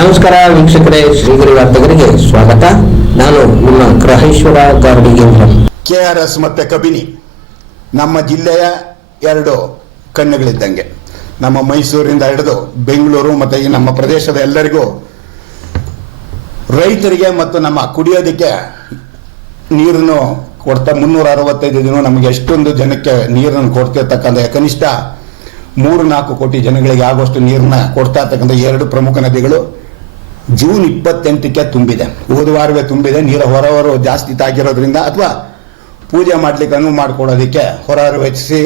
ನಮಸ್ಕಾರ ವೀಕ್ಷಕರೇ, ಶ್ರೀಗಿರಿ ವಾರ್ತೆಗರಿಗೆ ಸ್ವಾಗತ. ನಾನು ನಿಮ್ಮ ಗ್ರಹೇಶ್ವರ ಆರ್ ಎಸ್ ಮತ್ತೆ ಕಬಿನಿ, ನಮ್ಮ ಜಿಲ್ಲೆಯ ಎರಡು ಕಣ್ಣುಗಳಿದ್ದಂಗೆ. ನಮ್ಮ ಮೈಸೂರಿಂದ ಹಿಡಿದು ಬೆಂಗಳೂರು ಮತ್ತು ಈ ನಮ್ಮ ಪ್ರದೇಶದ ಎಲ್ಲರಿಗೂ ರೈತರಿಗೆ ಮತ್ತು ನಮ್ಮ ಕುಡಿಯೋದಕ್ಕೆ ನೀರನ್ನು ಕೊಡ್ತಾ ಮುನ್ನೂರ ಅರವತ್ತೈದು ದಿನ ನಮಗೆ ಎಷ್ಟೊಂದು ಜನಕ್ಕೆ ನೀರನ್ನು ಕೊಡ್ತಿರ್ತಕ್ಕಂಥ ಕನಿಷ್ಠ ಮೂರು ನಾಲ್ಕು ಕೋಟಿ ಜನಗಳಿಗೆ ಆಗುವಷ್ಟು ನೀರನ್ನ ಕೊಡ್ತಾ ಇರ್ತಕ್ಕಂಥ ಎರಡು ಪ್ರಮುಖ ನದಿಗಳು ಜೂನ್ ಇಪ್ಪತ್ತೆಂಟಕ್ಕೆ ತುಂಬಿದೆ. ಹೋದ ವಾರವೇ ತುಂಬಿದೆ. ನೀರ ಹೊರವರು ಜಾಸ್ತಿ ತಾಗಿರೋದ್ರಿಂದ ಅಥವಾ ಪೂಜೆ ಮಾಡಲಿಕ್ಕೆ ಅನುವು ಮಾಡಿಕೊಡೋದಕ್ಕೆ ಹೆಚ್ಚಿಸಿ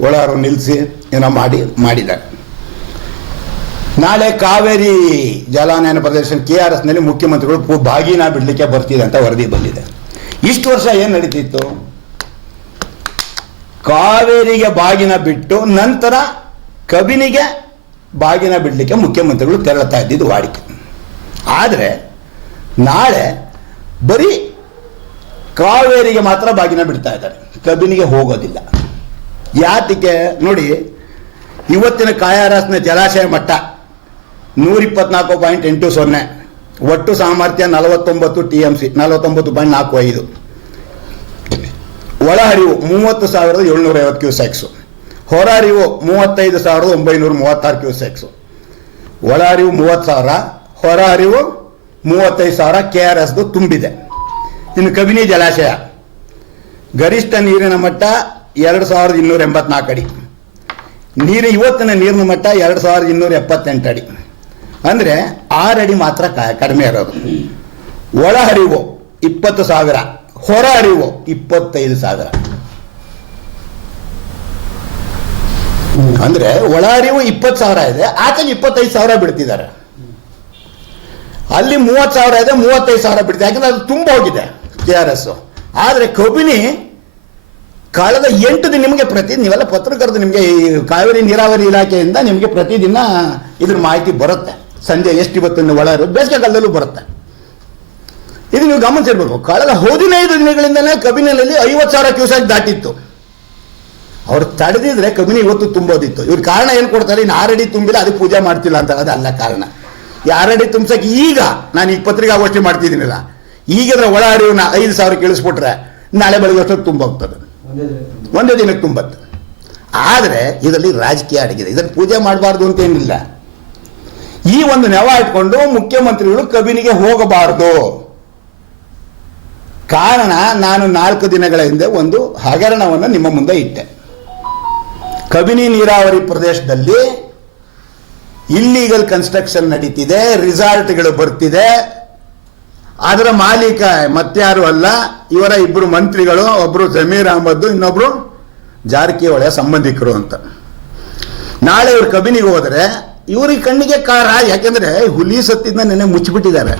ಒಳಹಾರು ನಿಲ್ಲಿಸಿ ಏನೋ ಮಾಡಿ, ಮಾಡಿದ್ದಾರೆ. ನಾಳೆ ಕಾವೇರಿ ಜಲಾನಯನ ಪ್ರದೇಶ ಕೆ ಆರ್ ಎಸ್ನಲ್ಲಿ ಮುಖ್ಯಮಂತ್ರಿಗಳು ಬಾಗಿನ ಬಿಡಲಿಕ್ಕೆ ಬರ್ತಿದೆ ಅಂತ ವರದಿ ಬಂದಿದೆ. ಇಷ್ಟು ವರ್ಷ ಏನು ನಡೀತಿತ್ತು? ಕಾವೇರಿಗೆ ಬಾಗಿನ ಬಿಟ್ಟು ನಂತರ ಕಬಿನಿಗೆ ಬಾಗಿನ ಬಿಡಲಿಕ್ಕೆ ಮುಖ್ಯಮಂತ್ರಿಗಳು ತೆರಳುತ್ತಾ ಇದ್ದಿದ್ದು ವಾಡಿಕೆ. ಆದರೆ ನಾಳೆ ಬರೀ ಕಾವೇರಿಗೆ ಮಾತ್ರ ಬಾಗಿನ ಬಿಡ್ತಾ ಇದ್ದಾರೆ. ಕಬಿನಿಗೆ ಹೋಗೋದಿಲ್ಲ. ಯಾತಕ್ಕೆ ನೋಡಿ, ಇವತ್ತಿನ ಕಾಯಾರಾಸ್ನ ಜಲಾಶಯ ಮಟ್ಟ ನೂರ ಇಪ್ಪತ್ನಾಲ್ಕು ಪಾಯಿಂಟ್ ಎಂಟು ಸೊನ್ನೆ, ಒಟ್ಟು ಸಾಮರ್ಥ್ಯ ನಲವತ್ತೊಂಬತ್ತು ಟಿ ಎಂ ಸಿ ನಲವತ್ತೊಂಬತ್ತು ಪಾಯಿಂಟ್ ನಾಲ್ಕು ಐದು. ಒಳಹರಿವು ಮೂವತ್ತು ಸಾವಿರದ ಏಳ್ನೂರ ಐವತ್ತು ಕ್ಯೂಸೆಕ್ಸು. ಹೊರಹರಿವು ಮೂವತ್ತೈದು ಸಾವಿರದ ಒಂಬೈನೂರ ಮೂವತ್ತಾರು ಕ್ಯೂಸೆಕ್ಸು. ಒಳಹರಿವು ಮೂವತ್ತು ಸಾವಿರ ಹೊರಹರಿವು ಮೂವತ್ತೈದು ಸಾವಿರ ಕೆ ಆರ್ ಎಸ್ದು ತುಂಬಿದೆ. ಇನ್ನು ಕಬಿನಿ ಜಲಾಶಯ. ಗರಿಷ್ಠ ನೀರಿನ ಮಟ್ಟ ಎರಡು ಸಾವಿರದ ಇನ್ನೂರ ಎಂಬತ್ನಾಲ್ಕು ಅಡಿ. ನೀರು ಇವತ್ತಿನ ನೀರಿನ ಮಟ್ಟ ಎರಡು ಸಾವಿರದ ಇನ್ನೂರ ಎಪ್ಪತ್ತೆಂಟು ಅಡಿ. ಅಂದರೆ ಆರು ಅಡಿ ಮಾತ್ರ ಕಡಿಮೆ ಇರೋದು. ಒಳಹರಿವು ಇಪ್ಪತ್ತು ಸಾವಿರ ಹೊರ ಹರಿವು ಇಪ್ಪತ್ತೈದು ಸಾವಿರ. ಅಂದ್ರೆ ಒಳ ಹರಿವು ಇಪ್ಪತ್ತು ಸಾವಿರ ಇದೆ, ಆಚೆಗೆ ಇಪ್ಪತ್ತೈದು ಸಾವಿರ ಬಿಡ್ತಿದ್ದಾರೆ. ಅಲ್ಲಿ ಮೂವತ್ತು ಸಾವಿರ ಇದೆ, ಮೂವತ್ತೈದು ಸಾವಿರ ಬಿಡ್ತಿದೆ ಯಾಕಂದ್ರೆ ಅದು ತುಂಬ ಹೋಗಿದೆ ಕೆ ಆರ್ ಎಸ್ ಆದರೆ ಕಬಿನಿ ಕಳೆದ ಎಂಟು ದಿನ ನಿಮಗೆ ಪ್ರತಿ ನೀವೆಲ್ಲ ಪತ್ರಕರ್ತರು, ನಿಮಗೆ ಈ ಕಾವೇರಿ ನೀರಾವರಿ ಇಲಾಖೆಯಿಂದ ನಿಮಗೆ ಪ್ರತಿದಿನ ಇದ್ರ ಮಾಹಿತಿ ಬರುತ್ತೆ. ಸಂಜೆ ಎಷ್ಟು ಇವತ್ತನ್ನು ಒಳ ಬೇಸಿಗೆ ಕಾಲದಲ್ಲೂ ಬರುತ್ತೆ. ಇದು ನೀವು ಗಮನಿಸಿರ್ಬೇಕು. ಕಳೆದ ಹದಿನೈದು ದಿನಗಳಿಂದಲೇ ಕಬಿನಲ್ಲಿ ಐವತ್ತು ಸಾವಿರ ಕ್ಯೂಸೆಕ್ ದಾಟಿತ್ತು. ಅವ್ರು ತಡೆದಿದ್ರೆ ಕಬಿನಿ ಇವತ್ತು ತುಂಬೋದಿತ್ತು. ಇವ್ರ ಕಾರಣ ಏನು ಕೊಡ್ತಾರೆ? ಇನ್ನು ಆರಡಿ ತುಂಬಿಲ್ಲ, ಅದಕ್ಕೆ ಪೂಜೆ ಮಾಡ್ತಿಲ್ಲ ಅಂತ. ಅದಲ್ಲ ಕಾರಣ. ಈ ಆರಡಿ ತುಂಬಿಸಕ್ಕೆ ಈಗ ನಾನು ಈಗ ಪತ್ರಿಕಾಗೋಷ್ಠಿ ಮಾಡ್ತಿದ್ದೀನಿಲ್ಲ ಈಗಿದ್ರೆ ಒಳ ಹರಿವನ್ನ ಐದು ಸಾವಿರ ಕೇಳಿಸ್ಬಿಟ್ರೆ ನಾಳೆ ಬೆಳಗ್ಗೆ ಅಷ್ಟೊತ್ತು ತುಂಬ ಹೋಗ್ತದೆ ಒಂದೇ ದಿನಕ್ಕೆ ತುಂಬತ್ತೆ ಆದರೆ ಇದರಲ್ಲಿ ರಾಜಕೀಯ ಅಡಗಿದೆ. ಇದನ್ನು ಪೂಜೆ ಮಾಡಬಾರ್ದು ಅಂತ ಏನಿಲ್ಲ. ಈ ಒಂದು ನೆವ ಇಟ್ಕೊಂಡು ಮುಖ್ಯಮಂತ್ರಿಗಳು ಕಬಿನಿಗೆ ಹೋಗಬಾರದು. ಕಾರಣ ನಾನು ನಾಲ್ಕು ದಿನಗಳ ಹಿಂದೆ ಒಂದು ಹಗರಣವನ್ನು ನಿಮ್ಮ ಮುಂದೆ ಇಟ್ಟೆ. ಕಬಿನಿ ನೀರಾವರಿ ಪ್ರದೇಶದಲ್ಲಿ ಇಲ್ಲೀಗಲ್ ಕನ್ಸ್ಟ್ರಕ್ಷನ್ ನಡೀತಿದೆ, ರಿಸಾರ್ಟ್ಗಳು ಬರ್ತಿದೆ. ಅದರ ಮಾಲೀಕ ಮತ್ಯಾರು ಅಲ್ಲ, ಇವರ ಇಬ್ಬರು ಮಂತ್ರಿಗಳು, ಒಬ್ರು ಜಮೀರ್ ಅಹಮದ್, ಇನ್ನೊಬ್ರು ಜಾರಕಿಹೊಳಿಯ ಸಂಬಂಧಿಕರು ಅಂತ. ನಾಳೆ ಇವ್ರು ಕಬಿನಿಗೆ ಹೋದರೆ, ಇವ್ರಿಗೆ ಕಣ್ಣಿಗೆ ಕಾರ ಯಾಕೆಂದ್ರೆ ಹುಲಿ ಸತ್ತಿದ್ನ ನೆನೆ ಮುಚ್ಚಿಬಿಟ್ಟಿದ್ದಾರೆ.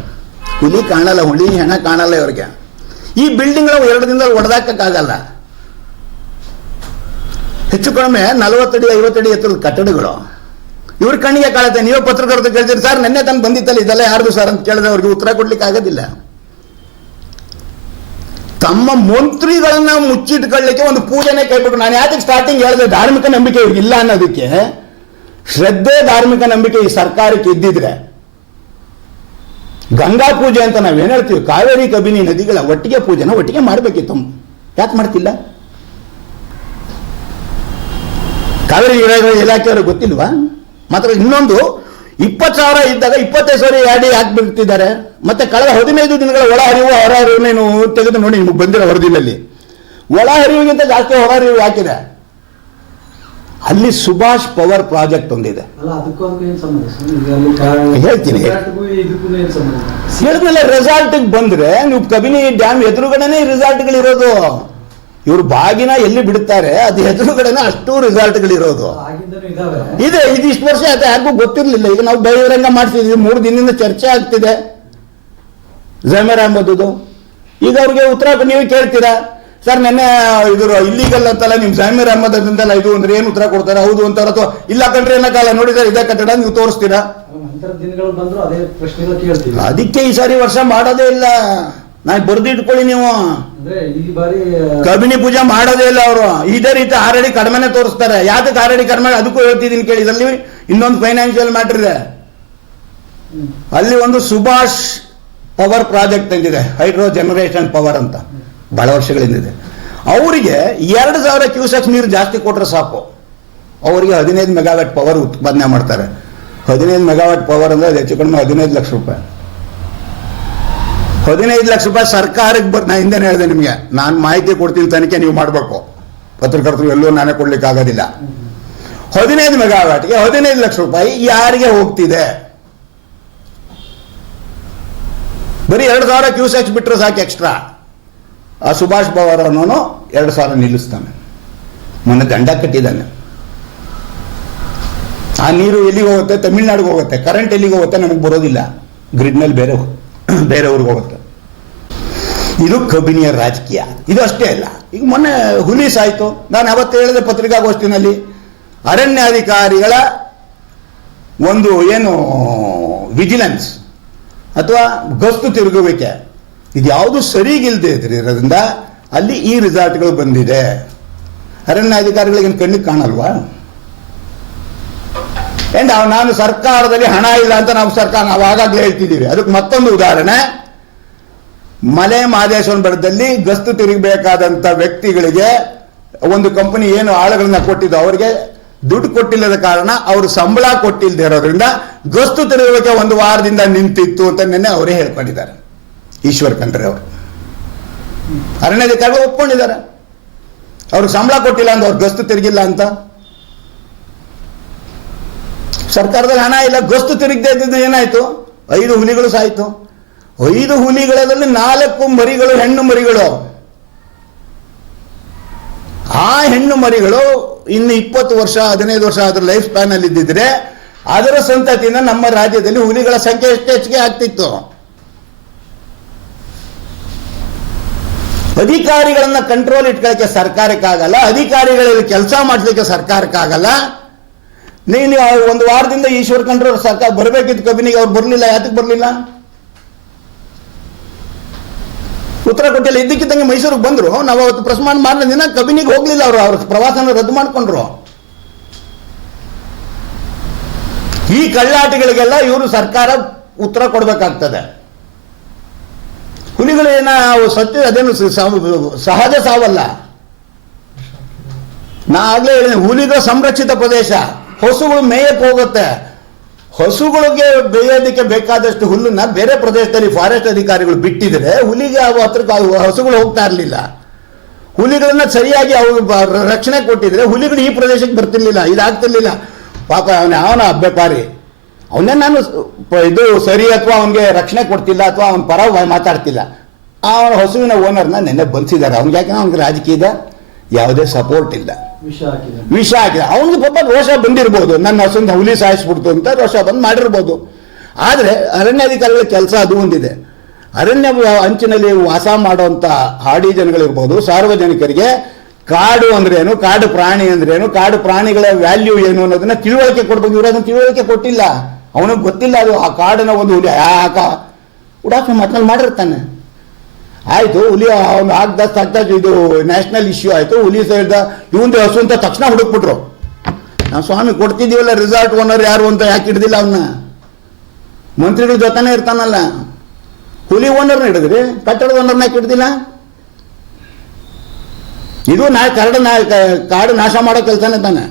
ಹುಲಿ ಕಾಣಲ್ಲ, ಹುಲಿ ಹೆಣ ಕಾಣಲ್ಲ ಇವ್ರಿಗೆ. ಈ ಬಿಲ್ಡಿಂಗ್ಗಳು ಎರಡು ದಿನದಲ್ಲಿ ಆಗಲ್ಲ ಹೆಚ್ಚು ಕಡಿಮೆ ನಲವತ್ತಡಿ ಐವತ್ತಡಿ ಎತ್ತರದ ಕಟ್ಟಡಗಳು. ಇವ್ರ ಕಣ್ಣಿಗೆ ಕಾಳತೆ ನೀವೇ ಪತ್ರಕರ್ತರು ಕೇಳ್ತೀರಿ, ಸರ್, ನೆನ್ನೆ ತಂದು ಬಂದಿತ್ತಲ್ಲ, ಇದೆಲ್ಲ ಯಾರ್ದು ಸರ್? ಅಂತ ಕೇಳಿದ್ರೆ ಅವ್ರಿಗೆ ಉತ್ತರ ಕೊಡ್ಲಿಕ್ಕೆ ಆಗೋದಿಲ್ಲ. ತಮ್ಮ ಮಂತ್ರಿಗಳನ್ನ ಮುಚ್ಚಿಟ್ಕೊಳ್ಳಿಕ್ಕೆ ಒಂದು ಪೂಜೆನೆ ಕೈಬಿಟ್ಟು ನಾನು ಯಾಕೆ ಸ್ಟಾರ್ಟಿಂಗ್ ಹೇಳಿದೆ, ಧಾರ್ಮಿಕ ನಂಬಿಕೆ ಇಲ್ಲ ಅನ್ನೋದಕ್ಕೆ. ಶ್ರದ್ಧೆ, ಧಾರ್ಮಿಕ ನಂಬಿಕೆ ಈ ಸರ್ಕಾರಕ್ಕೆ ಇದ್ದಿದ್ರೆ. ಗಂಗಾ ಪೂಜೆ ಅಂತ ನಾವೇನು ಹೇಳ್ತೀವಿ? ಕಾವೇರಿ, ಕಬಿನಿ ನದಿಗಳ ಒಟ್ಟಿಗೆ ಪೂಜೆನ ಒಟ್ಟಿಗೆ ಮಾಡ್ಬೇಕಿತ್ತು. ಯಾಕೆ ಮಾಡ್ತಿಲ್ಲ? ಕಾವೇರಿ ಇಲಾಖೆ- ಇಲಾಖೆಯವ್ರಿಗೆ ಗೊತ್ತಿಲ್ವಾ? ಮಾತ್ರ ಇನ್ನೊಂದು ಇಪ್ಪತ್ತು ಸಾವಿರ ಇದ್ದಾಗ ಇಪ್ಪತ್ತೈದು ಸಾವಿರ ಯಾಡಿ ಯಾಕೆ ಬಿಡ್ತಿದ್ದಾರೆ ಮತ್ತೆ ಕಳೆದ ಹದಿನೈದು ದಿನಗಳ ಒಳ ಹರಿವು ಹೊರ ಹರಿವು ನೀವು ತೆಗೆದು ನೋಡಿ ನಿಮಗೆ ಬಂದಿರೋ ವರದಿನಲ್ಲಿ. ಒಳ ಹರಿವಿಗಿಂತ ಜಾಸ್ತಿ ಹೊರ ಹರಿವು ಯಾಕಿದೆ? ಅಲ್ಲಿ ಸುಭಾಷ್ ಪವರ್ ಪ್ರಾಜೆಕ್ಟ್ ಒಂದಿದೆ. ಹೇಳ್ತೀನಿ. ಹೇಳಿದ್ಮೇಲೆ ರೆಸಾರ್ಟ್ಗೆ ಬಂದ್ರೆ ನೀವು ಕಬಿನಿ ಡ್ಯಾಮ್ ಎದುರುಗಡೆನೆ ರೆಸಾರ್ಟ್ಗಳಿರೋದು ಇವರು ಬಾಗಿನ ಎಲ್ಲಿ ಬಿಡುತ್ತಾರೆ? ಅದು ಎದುರುಗಡೆನೆ ಅಷ್ಟು ರೆಸಾರ್ಟ್ಗಳಿರೋದು ಇದೆ ಇದಿಷ್ಟು ವರ್ಷ ಅದು ಯಾರಿಗೂ ಗೊತ್ತಿರಲಿಲ್ಲ. ಈಗ ನಾವು ಬಹಿರಂಗ ಮಾಡ್ತಿದ್ವಿ ಮೂರು ದಿನದಿಂದ ಚರ್ಚೆ ಆಗ್ತಿದೆ. ಜಮೀರ್ ಎಂಬುದು ಈಗ ಅವ್ರಿಗೆ ಉತ್ತರ ನೀವು ಕೇಳ್ತೀರಾ? ಸರ್ ನೆನ್ನೆ ಇದ್ರ ಇಲ್ಲಿಗಲ್ ಅಂತಲ್ಲ ನಿಮ್ ಜಮೀರ್ ಅಹಮದ್ ಅಂತಲ್ಲ ಇದು ಅಂದ್ರೆ ಏನು ಉತ್ತರ ಕೊಡ್ತಾರೆ? ಹೌದು ಅಂತಾರ ಅಥವಾ ಇಲ್ಲ ಕಂಡ್ರೆ ಕಾಲ ನೋಡಿದ್ರೆ ಇದೇ ಕಟ್ಟಡ ನೀವು ತೋರಿಸ್ತೀರಾ? ಅದಕ್ಕೆ ಈ ಸಾರಿ ವರ್ಷ ಮಾಡೋದೇ ಇಲ್ಲ. ನಾನು ಬರ್ದಿಟ್ಕೊಳ್ಳಿ ನೀವು. ಕಬಿನಿ ಪೂಜೆ ಮಾಡೋದೇ ಇಲ್ಲ ಅವರು. ಇದೇ ರೀತಿ ಆರಡಿ ಕಡಿಮೆನೆ ತೋರಿಸ್ತಾರೆ. ಯಾತಕ್ಕೆ ಆರಡಿ ಕಡಿಮೆ ಅದಕ್ಕೂ ಹೇಳ್ತಿದ್ದೀನಿ ಕೇಳಿ. ಇದರಲ್ಲಿ ಇನ್ನೊಂದು ಫೈನಾನ್ಷಿಯಲ್ ಮ್ಯಾಟರ್ ಇದೆ. ಅಲ್ಲಿ ಒಂದು ಸುಭಾಷ್ ಪವರ್ ಪ್ರಾಜೆಕ್ಟ್ ಅಂತಿದೆ ಹೈಡ್ರೋ ಜನರೇಷನ್ ಪವರ್ ಅಂತ. ಬಹಳ ವರ್ಷಗಳಿಂದಿದೆ ಅವರಿಗೆ ಎರಡು ಸಾವಿರ ಕ್ಯೂಸೆಕ್ ನೀರು ಜಾಸ್ತಿ ಕೊಟ್ಟರೆ ಸಾಕು. ಅವರಿಗೆ ಹದಿನೈದು ಮೆಗಾವ್ಯಾಟ್ ಪವರ್ ಉತ್ಪಾದನೆ ಮಾಡ್ತಾರೆ. ಹದಿನೈದು ಮೆಗಾವ್ಯಾಟ್ ಪವರ್ ಅಂದರೆ ಅದು ಹೆಚ್ಚು ಕಡಿಮೆ ಹದಿನೈದು ಲಕ್ಷ ರೂಪಾಯಿ. ಹದಿನೈದು ಲಕ್ಷ ರೂಪಾಯಿ ಸರ್ಕಾರಕ್ಕೆ ಬರ್ ನಾ ಹಿಂದೆ ಹೇಳಿದೆ ನಿಮಗೆ. ನಾನು ಮಾಹಿತಿ ಕೊಡ್ತೀನಿ ತನಿಖೆ ನೀವು ಮಾಡಬೇಕು. ಪತ್ರಕರ್ತರು ಎಲ್ಲೂ ನಾನೇ ಕೊಡ್ಲಿಕ್ಕೆ ಆಗೋದಿಲ್ಲ. ಹದಿನೈದು ಮೆಗಾವ್ಯಾಟ್ಗೆ ಹದಿನೈದು ಲಕ್ಷ ರೂಪಾಯಿ ಯಾರಿಗೆ ಹೋಗ್ತಿದೆ? ಬರೀ ಎರಡು ಸಾವಿರ ಕ್ಯೂಸೆಕ್ಸ್ ಬಿಟ್ಟರೆ ಸಾಕು ಎಕ್ಸ್ಟ್ರಾ ಆ ಸುಭಾಷ್ ಪವಾರ್ ಅನ್ನೋನು ಎರಡು ಸಾವಿರ ನಿಲ್ಲಿಸ್ತಾನೆ. ಮೊನ್ನೆ ದಂಡ ಕಟ್ಟಿದ್ದಾನೆ. ಆ ನೀರು ಎಲ್ಲಿಗೆ ಹೋಗುತ್ತೆ? ತಮಿಳ್ನಾಡಿಗೆ ಹೋಗುತ್ತೆ. ಕರೆಂಟ್ ಎಲ್ಲಿಗೆ ಹೋಗುತ್ತೆ? ನಮಗೆ ಬರೋದಿಲ್ಲ. ಗ್ರಿಡ್ನಲ್ಲಿ ಬೇರೆ ಬೇರೆಯವ್ರಿಗೆ ಹೋಗುತ್ತೆ. ಇದು ಕಬಿನಿಯ ರಾಜಕೀಯ. ಇದು ಅಷ್ಟೇ ಅಲ್ಲ. ಈಗ ಮೊನ್ನೆ ಹುಲಿ ಸಾಯ್ತು ನಾನು ಅವತ್ತು ಹೇಳಿದೆ ಪತ್ರಿಕಾಗೋಷ್ಠಿನಲ್ಲಿ. ಅರಣ್ಯಾಧಿಕಾರಿಗಳ ಒಂದು ಏನು ವಿಜಿಲೆನ್ಸ್ ಅಥವಾ ಗಸ್ತು ತಿರುಗುವಿಕೆ. ಇದು ಯಾವುದು ಸರಿಗಿಲ್ಲದೆ ಇದ್ರಿಂದ ಅಲ್ಲಿ ಈ ರಿಸಾರ್ಟ್ಗಳು ಬಂದಿದೆ. ಅರಣ್ಯಾಧಿಕಾರಿಗಳಿಗೆ ಕಣ್ಣಿಗೆ ಕಾಣಲ್ವಾ? ಅಂಡ್ ನಾನು ಸರ್ಕಾರದಲ್ಲಿ ಹಣ ಇಲ್ಲ ಅಂತ ನಾವು ಸರ್ಕಾರ ನಾವು ಆಗಾಗಲೇ ಹೇಳ್ತಿದ್ದೀವಿ. ಅದಕ್ಕೆ ಮತ್ತೊಂದು ಉದಾಹರಣೆ. ಮಲೆ ಮಹದೇಶ್ವರ ಬೆಟ್ಟದಲ್ಲಿ ಗಸ್ತು ತಿರುಗಬೇಕಾದಂತ ವ್ಯಕ್ತಿಗಳಿಗೆ ಒಂದು ಕಂಪನಿ ಏನು ಆಳುಗಳನ್ನ ಕೊಟ್ಟಿದ್ದು ಅವರಿಗೆ ದುಡ್ಡು ಕೊಟ್ಟಿಲ್ಲದ ಕಾರಣ ಅವರು ಸಂಬಳ ಕೊಟ್ಟಿಲ್ಲದೆ ಇರೋದ್ರಿಂದ ಗಸ್ತು ತಿರುಗುವಿಕೆ ಒಂದು ವಾರದಿಂದ ನಿಂತಿತ್ತು ಅಂತ ನಿನ್ನೆ ಅವರೇ ಹೇಳ್ಕೊಂಡಿದ್ದಾರೆ. ಈಶ್ವರ್ ಖಂಡ್ರೆ ಅವರು. ಅರಣ್ಯಾಧಿಕಾರಿಗಳು ಒಪ್ಕೊಂಡಿದ್ದಾರೆ. ಅವ್ರಿಗೆ ಸಂಬಳ ಕೊಟ್ಟಿಲ್ಲ ಅಂತ ಅವ್ರು ಗಸ್ತು ತಿರುಗಿಲ್ಲ ಅಂತ. ಸರ್ಕಾರದಲ್ಲಿ ಹಣ ಇಲ್ಲ, ಗಸ್ತು ತಿರುಗದೆ ಇದ್ದಿದ್ದು ಏನಾಯ್ತು? ಐದು ಹುಲಿಗಳು ಸಾಯ್ತು. ಐದು ಹುಲಿಗಳಲ್ಲಿ ನಾಲ್ಕು ಮರಿಗಳು ಹೆಣ್ಣು ಮರಿಗಳು. ಆ ಹೆಣ್ಣು ಮರಿಗಳು ಇನ್ನು ಇಪ್ಪತ್ತು ವರ್ಷ, ಹದಿನೈದು ವರ್ಷ ಅದರ ಲೈಫ್ ಸ್ಪ್ಯಾನ್ ಅಲ್ಲಿ ಇದ್ದಿದ್ರೆ ಅದರ ಸಂತತಿಯಿಂದ ನಮ್ಮ ರಾಜ್ಯದಲ್ಲಿ ಹುಲಿಗಳ ಸಂಖ್ಯೆ ಎಷ್ಟು ಹೆಚ್ಚಿಗೆ ಆಗ್ತಿತ್ತು? ಅಧಿಕಾರಿಗಳನ್ನ ಕಂಟ್ರೋಲ್ ಇಟ್ಕೊಳ್ಳಕ್ಕೆ ಸರ್ಕಾರಕ್ಕಾಗಲ್ಲ, ಅಧಿಕಾರಿಗಳಲ್ಲಿ ಕೆಲಸ ಮಾಡಿಸ್ಲಿಕ್ಕೆ ಸರ್ಕಾರಕ್ಕಾಗಲ್ಲ. ನೀನು ಒಂದು ವಾರದಿಂದ ಈಶ್ವರ್ ಕಂಡ್ರೆ ಸರ್ಕಾರ ಬರಬೇಕಿತ್ತು ಕಬಿನಿಗೆ ಅವ್ರು ಬರಲಿಲ್ಲ ಯಾತಕ್ಕೆ ಬರಲಿಲ್ಲ? ಉತ್ತರ ಕೊಟ್ಟಿಲ್ಲ ಇದ್ದಕ್ಕಿದ್ದಂಗೆ ಮೈಸೂರಿಗೆ ಬಂದರು. ನಾವು ಅವತ್ತು ಪ್ರೆಸ್ ಮಾಡಿ ಮಾಡಿದ ದಿನ ಕಬಿನಿಗೆ ಹೋಗಲಿಲ್ಲ ಅವರು, ಅವ್ರ ಪ್ರವಾಸನ ರದ್ದು ಮಾಡ್ಕೊಂಡ್ರು. ಈ ಕಳ್ಳಾಟಿಗಳಿಗೆಲ್ಲ ಇವರು ಸರ್ಕಾರ ಉತ್ತರ ಕೊಡಬೇಕಾಗ್ತದೆ. ಹುಲಿಗಳೇನ ಸತ್ಯ, ಅದೇನು ಸಹಜ ಸಾವಲ್ಲ. ನಾ ಆಗ್ಲೇ ಹೇಳಿದೆ ಹುಲಿಗಳ ಸಂರಕ್ಷಿತ ಪ್ರದೇಶ, ಹಸುಗಳು ಮೇಯಕ್ಕೆ ಹೋಗುತ್ತೆ. ಹಸುಗಳಿಗೆ ಬೇಯೋದಕ್ಕೆ ಬೇಕಾದಷ್ಟು ಹುಲ್ಲನ್ನ ಬೇರೆ ಪ್ರದೇಶದಲ್ಲಿ ಫಾರೆಸ್ಟ್ ಅಧಿಕಾರಿಗಳು ಬಿಟ್ಟಿದ್ರೆ ಹುಲಿಗೆ ಅವು ಹತ್ರಕ್ಕೆ ಹಸುಗಳು ಹೋಗ್ತಾ ಇರಲಿಲ್ಲ. ಹುಲಿಗಳನ್ನ ಸರಿಯಾಗಿ ಅವು ರಕ್ಷಣೆ ಕೊಟ್ಟಿದ್ರೆ ಹುಲಿಗಳು ಈ ಪ್ರದೇಶಕ್ಕೆ ಬರ್ತಿರ್ಲಿಲ್ಲ, ಇದಾಗ್ತಿರ್ಲಿಲ್ಲ. ಪಾಪ ಅವನ ಅವನ ಅಬ್ಬೆಪಾರಿ ಅವನೇ ನಾನು ಇದು ಸರಿ ಅಥವಾ ಅವನಿಗೆ ರಕ್ಷಣೆ ಕೊಡ್ತಿಲ್ಲ ಅಥವಾ ಅವನ ಪರ ಮಾತಾಡ್ತಿಲ್ಲ. ಅವನ ಹಸುವಿನ ಓನರ್ನ ನೆನ್ನೆ ಬಂಧಿಸಿದ್ದಾರೆ. ಅವ್ನಿಗೆ ಯಾಕೆ? ಅವ್ನಿಗೆ ರಾಜಕೀಯದ ಯಾವುದೇ ಸಪೋರ್ಟ್ ಇಲ್ಲ. ವಿಷ ಹಾಕಿದೆ ಅವನಿಗೆ ಪಾಪ ರೋಷ ಬಂದಿರ್ಬೋದು. ನನ್ನ ಹಸಂದ ಹುಲಿ ಸಾಯಿಸ್ಬಿಡ್ತು ಅಂತ ರೋಷ ಬಂದು ಮಾಡಿರ್ಬೋದು. ಆದರೆ ಅರಣ್ಯಾಧಿಕಾರಿಗಳ ಕೆಲಸ ಅದು ಒಂದಿದೆ. ಅರಣ್ಯ ಅಂಚಿನಲ್ಲಿ ವಾಸ ಮಾಡುವಂತ ಹಾಡಿ ಜನಗಳಿರ್ಬೋದು ಸಾರ್ವಜನಿಕರಿಗೆ ಕಾಡು ಅಂದ್ರೇನು ಕಾಡು ಪ್ರಾಣಿ ಅಂದ್ರೇನು ಕಾಡು ಪ್ರಾಣಿಗಳ ವ್ಯಾಲ್ಯೂ ಏನು ಅನ್ನೋದನ್ನ ತಿಳುವಳಿಕೆ ಕೊಡ್ಬೇಕು. ಇವರು ಅದನ್ನ ತಿಳುವಳಿಕೆ ಕೊಟ್ಟಿಲ್ಲ. ಅವನಿಗೆ ಗೊತ್ತಿಲ್ಲ ಅದು ಆ ಕಾಡಿನ ಒಂದು ಹುಲಿ ಯಾಕ ಉಡಾಫೆ ಮತ್ತಲ್ಲಿ ಮಾಡಿರ್ತಾನೆ. ಆಯ್ತು ಹುಲಿ ಅವ್ನು ಆಗ್ತಾ ಇದು ನ್ಯಾಷನಲ್ ಇಶ್ಯೂ ಆಯ್ತು. ಹುಲಿ ಸೈಡ್ ಇವಂದು ಹಸು ಅಂತ ತಕ್ಷಣ ಹುಡುಕ್ಬಿಟ್ರು. ನಾವು ಸ್ವಾಮಿ ಕೊಡ್ತಿದ್ದೀವಲ್ಲ ರಿಸಾರ್ಟ್ ಓನರ್ ಯಾರು ಅಂತ ಯಾಕೆ ಹಿಡ್ದಿಲ್ಲ ಅವನ್ನ ಮಂತ್ರಿಗಳ ಜೊತೆನೇ ಇರ್ತಾನಲ್ಲ. ಹುಲಿ ಓನರ್ನ ಹಿಡಿದ್ರಿ? ಕಟ್ಟಡದ ಓನರ್ನ ಯಾಕೆ ಹಿಡ್ದಿಲ್ಲ? ಇದು ನಾ ಕರಡು ನಾ ಕಾಡು ನಾಶ ಮಾಡೋ ಕೆಲಸನೇ ತಾನೆ.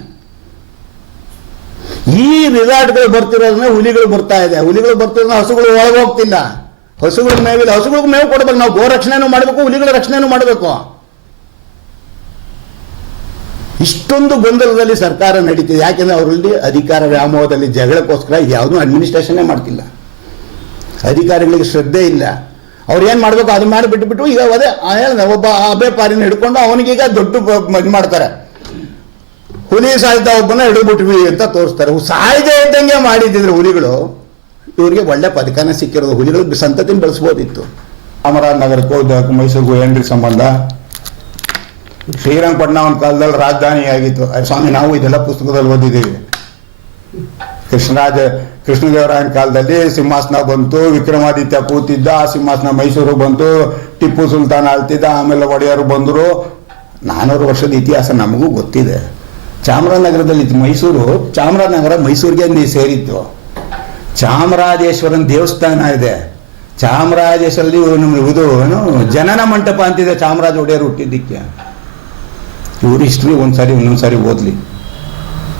ಈ ರಿಸಾರ್ಟ್ಗಳು ಬರ್ತಿರೋದನ್ನ ಹುಲಿಗಳು ಬರ್ತಾ ಇದೆ. ಹುಲಿಗಳು ಬರ್ತಿರೋದ್ರೆ ಹಸುಗಳು ಒಳಗೆ ಹೋಗ್ತಿಲ್ಲ. ಹಸುಗಳಿಗೆ ಮೇವಿಲ್ಲ ಹಸುಗಳಿಗೆ ಮೇವು ಕೊಡಬೇಕು. ನಾವು ಗೋ ರಕ್ಷಣೆನೂ ಮಾಡಬೇಕು, ಹುಲಿಗಳ ರಕ್ಷಣೆನೂ ಮಾಡಬೇಕು. ಇಷ್ಟೊಂದು ಗೊಂದಲದಲ್ಲಿ ಸರ್ಕಾರ ನಡೀತಿದೆ. ಯಾಕೆಂದ್ರೆ ಅವರಲ್ಲಿ ಅಧಿಕಾರ ವ್ಯಾಮೋಹದಲ್ಲಿ ಜಗಳಕ್ಕೋಸ್ಕರ ಯಾವುದೂ ಅಡ್ಮಿನಿಸ್ಟ್ರೇಷನ್ನೇ ಮಾಡ್ತಿಲ್ಲ. ಅಧಿಕಾರಿಗಳಿಗೆ ಶ್ರದ್ಧೆ ಇಲ್ಲ. ಅವ್ರು ಏನು ಮಾಡಬೇಕು ಅದು ಮಾಡಿ ಬಿಟ್ಬಿಟ್ಟು ಈಗ ಅದೇ ಒಬ್ಬ ಅಬೆ ಪಾರಿನ ಹಿಡ್ಕೊಂಡು ಅವನಿಗೀಗ ದೊಡ್ಡ ಇದು ಮಾಡ್ತಾರೆ. ಹುಲಿ ಸಾಯ್ದ ಒಬ್ಬನ ಹಿಡಿದ್ಬಿಟ್ವಿ ಅಂತ ತೋರಿಸ್ತಾರೆ. ಸಾಯ್ದೆ ಇದ್ದಂಗೆ ಮಾಡಿದ್ದಿದ್ರು ಹುಲಿಗಳು. ಇವರಿಗೆ ಒಳ್ಳೆ ಪದಕನ ಸಿಕ್ಕಿರೋದು ಹುಲಿಗಳು ಸಂತತಿನ ಬೆಳೆಸ್ಬೋದಿತ್ತು. ಅಮರಾಜ್ ನಗರಕ್ಕೆ ಹೋಗ್ಬೇಕು ಮೈಸೂರಿಗೂ ಏನ್ರಿ ಸಂಬಂಧ. ಶ್ರೀರಂಗಪಟ್ಟಣ ಒಂದು ಕಾಲದಲ್ಲಿ ರಾಜಧಾನಿ ಆಗಿತ್ತು ಸ್ವಾಮಿ, ನಾವು ಇದೆಲ್ಲ ಪುಸ್ತಕದಲ್ಲಿ ಓದಿದ್ದೀವಿ. ಕೃಷ್ಣರಾಜ, ಕೃಷ್ಣದೇವರಾಯನ ಕಾಲದಲ್ಲಿ ಸಿಂಹಾಸನ ಬಂತು, ವಿಕ್ರಮಾದಿತ್ಯ ಕೂತಿದ್ದ, ಆ ಸಿಂಹಾಸನ ಮೈಸೂರು ಬಂತು, ಟಿಪ್ಪು ಸುಲ್ತಾನ್ ಆಳ್ತಿದ್ದ, ಆಮೇಲೆ ಒಡೆಯರು ಬಂದರು. ನಾನ್ನೂರು ವರ್ಷದ ಇತಿಹಾಸ ನಮಗೂ ಗೊತ್ತಿದೆ. ಚಾಮರಾಜನಗರದಲ್ಲಿ ಮೈಸೂರು, ಚಾಮರಾಜನಗರ ಮೈಸೂರಿಗೆ ಸೇರಿತ್ತು. ಚಾಮರಾಜೇಶ್ವರನ ದೇವಸ್ಥಾನ ಇದೆ. ಚಾಮರಾಜೇಶ್ವರಲ್ಲಿ ಇದು ಏನು, ಜನನ ಮಂಟಪ ಅಂತಿದೆ ಚಾಮರಾಜ ಒಡೆಯರು ಹುಟ್ಟಿದ್ದಕ್ಕೆ. ಇವ್ರ ಹಿಸ್ಟ್ರಿ ಒಂದ್ಸರಿ, ಇನ್ನೊಂದ್ಸರಿ ಓದ್ಲಿ.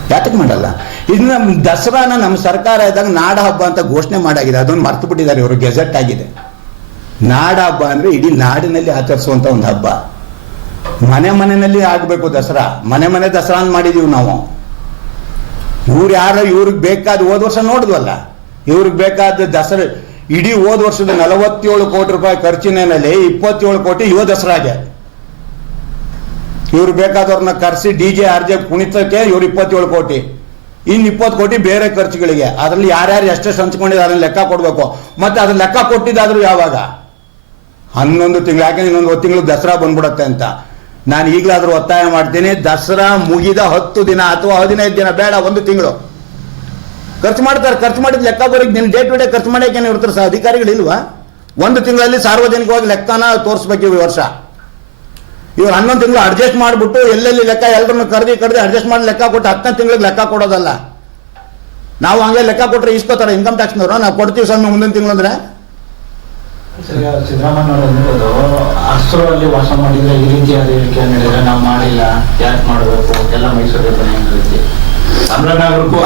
ಯಾತಕ್ಕೆ ಮಾಡಲ್ಲ? ಇದು ನಮ್ಮ ದಸರಾನ ನಮ್ಮ ಸರ್ಕಾರ ಇದ್ದಾಗ ನಾಡ ಹಬ್ಬ ಅಂತ ಘೋಷಣೆ ಮಾಡಾಗಿದೆ. ಅದೊಂದು ಮರ್ತು ಬಿಟ್ಟಿದ್ದಾರೆ ಇವರು, ಗೆಜೆಟ್ ಆಗಿದೆ. ನಾಡ ಹಬ್ಬ ಅಂದ್ರೆ ಇಡೀ ನಾಡಿನಲ್ಲಿ ಆಚರಿಸುವಂತ ಒಂದು ಹಬ್ಬ. ಮನೆ ಮನೆಯಲ್ಲಿ ಆಗಬೇಕು ದಸರಾ. ಮನೆ ಮನೆ ದಸರಾ ಅಂತ ಮಾಡಿದೀವಿ ನಾವು. ಇವ್ರು ಯಾರೋ ಇವ್ರಿಗೆ ಬೇಕಾದ ಹೋದ ವರ್ಷ ನೋಡಿದ್ವಲ್ಲ. ಇವ್ರಿಗೆ ಬೇಕಾದ ದಸರಾ, ಇಡೀ ಹೋದ ವರ್ಷದ ನಲವತ್ತೇಳು ಕೋಟಿ ರೂಪಾಯಿ ಖರ್ಚಿನಲ್ಲಿ ಇಪ್ಪತ್ತೇಳು ಕೋಟಿ ಯುವ ದಸರಾಗೆ ಇವ್ರು ಬೇಕಾದವ್ರನ್ನ ಕರೆಸಿ ಡಿ ಜೆ, ಆರ್ ಜೆ ಕುಣಿತಕ್ಕೆ ಇವ್ರು ಇಪ್ಪತ್ತೇಳು ಕೋಟಿ. ಇನ್ನು ಇಪ್ಪತ್ತು ಕೋಟಿ ಬೇರೆ ಖರ್ಚುಗಳಿಗೆ. ಅದರಲ್ಲಿ ಯಾರ್ಯಾರು ಎಷ್ಟೆಷ್ಟು ಹಂಚ್ಕೊಂಡಿದ್ರು ಅದನ್ನ ಲೆಕ್ಕ ಕೊಡಬೇಕು. ಮತ್ತೆ ಅದನ್ನ ಲೆಕ್ಕ ಕೊಟ್ಟಿದ್ದಾದ್ರು ಯಾವಾಗ? ಹನ್ನೊಂದು ತಿಂಗಳು, ಯಾಕೆ ಇನ್ನೊಂದು ತಿಂಗಳು ದಸರಾ ಬಂದ್ಬಿಡತ್ತೆ ಅಂತ. ನಾನು ಈಗಲಾದರೂ ಒತ್ತಾಯ ಮಾಡ್ತೀನಿ, ದಸರಾ ಮುಗಿದ ಹತ್ತು ದಿನ ಅಥವಾ ಹದಿನೈದು ದಿನ ಬೇಡ, ಒಂದು ತಿಂಗಳು. ಖರ್ಚು ಮಾಡ್ತಾರೆ, ಖರ್ಚು ಮಾಡಿದ ಲೆಕ್ಕ ಬರೋಕೆ ನೀನು ಡೇ ಟು ಡೇ ಖರ್ಚು ಮಾಡೋಕೆ ಇರ್ತಾರೆ? ಸರ್ ಅಧಿಕಾರಿಗಳಿಲ್ವಾ ಒಂದು ತಿಂಗಳಲ್ಲಿ ಸಾರ್ವಜನಿಕವಾಗಿ ಲೆಕ್ಕನ ತೋರಿಸ್ಬೇಕು ಈ ವರ್ಷ. ಇವ್ರು ಹನ್ನೊಂದು ತಿಂಗಳು ಅಡ್ಜಸ್ಟ್ ಮಾಡಿಬಿಟ್ಟು ಎಲ್ಲೆಲ್ಲಿ ಲೆಕ್ಕ ಎಲ್ಲರನ್ನು ಕರೆದಿ ಕರೆದಿ ಅಡ್ಜಸ್ಟ್ ಮಾಡಿ ಲೆಕ್ಕ ಕೊಟ್ಟು ಹತ್ತನೇ ತಿಂಗಳಿಗೆ ಲೆಕ್ಕ ಕೊಡೋದಲ್ಲ. ನಾವು ಹಂಗೆ ಲೆಕ್ಕ ಕೊಟ್ಟರೆ ಇಸ್ಕೋತಾರೆ ಇನ್ಕಮ್ ಟ್ಯಾಕ್ಸ್ನವರು ನಾವು ಕೊಡ್ತೀವಿ ಸ್ವಾಮಿ ಮುಂದಿನ ತಿಂಗಳು ಅಂದ್ರೆ. ಸಿದ್ದರಾಮಯ್ಯ ಅಸ್ರಲ್ಲಿ ವಾಸ ಮಾಡಿದ್ರೆ ಈ ರೀತಿಯಾದ ಹೇಳಿಕೆ ನಾವು ಮಾಡಿಲ್ಲ, ಯಾಕೆ ಮಾಡಬೇಕು? ಎಲ್ಲ ಮೈಸೂರಿಗೆ ಬನ್ನಿ ರೀತಿ.